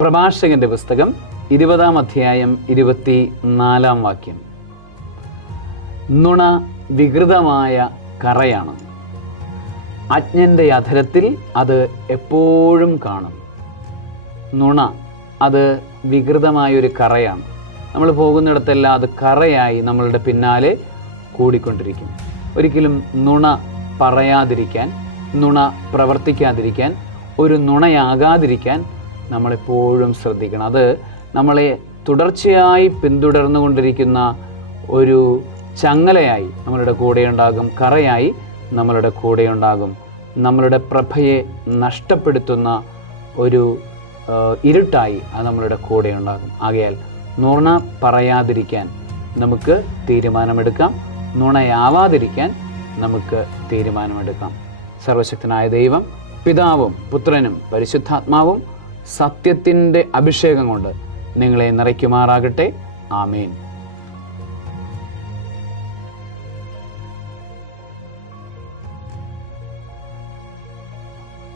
പ്രഭാഷകന്റെ പുസ്തകം 20-ാം അധ്യായം 24-ാം വാക്യം. നുണ വികൃതമായ കറയാണ്, അജ്ഞന്റെ അധരത്തിൽ അത് എപ്പോഴും കാണും. നുണ അത് വികൃതമായൊരു കറയാണ്. നമ്മൾ പോകുന്നിടത്തെല്ലാം അത് കറയായി നമ്മളുടെ പിന്നാലെ കൂടിക്കൊണ്ടിരിക്കും. ഒരിക്കലും നുണ പറയാതിരിക്കാൻ, നുണ പ്രവർത്തിക്കാതിരിക്കാൻ, ഒരു നുണയാകാതിരിക്കാൻ നമ്മളെപ്പോഴും ശ്രദ്ധിക്കണം. അത് നമ്മളെ തുടർച്ചയായി പിന്തുടർന്നു കൊണ്ടിരിക്കുന്ന ഒരു ചങ്ങലയായി നമ്മളുടെ കൂടെയുണ്ടാകും, കറയായി നമ്മളുടെ കൂടെയുണ്ടാകും. നമ്മളുടെ പ്രഭയെ നഷ്ടപ്പെടുത്തുന്ന ഒരു ഇരുട്ടായി അത് നമ്മളുടെ കൂടെയുണ്ടാകും. ആകയാൽ നുണ പറയാതിരിക്കാൻ നമുക്ക് തീരുമാനമെടുക്കാം, നുണയാവാതിരിക്കാൻ നമുക്ക് തീരുമാനമെടുക്കാം. സർവശക്തനായ ദൈവം, പിതാവും പുത്രനും പരിശുദ്ധാത്മാവും സത്യത്തിൻ്റെ അഭിഷേകം കൊണ്ട് നിങ്ങളെ നിറയ്ക്കുമാറാകട്ടെ. ആമേൻ.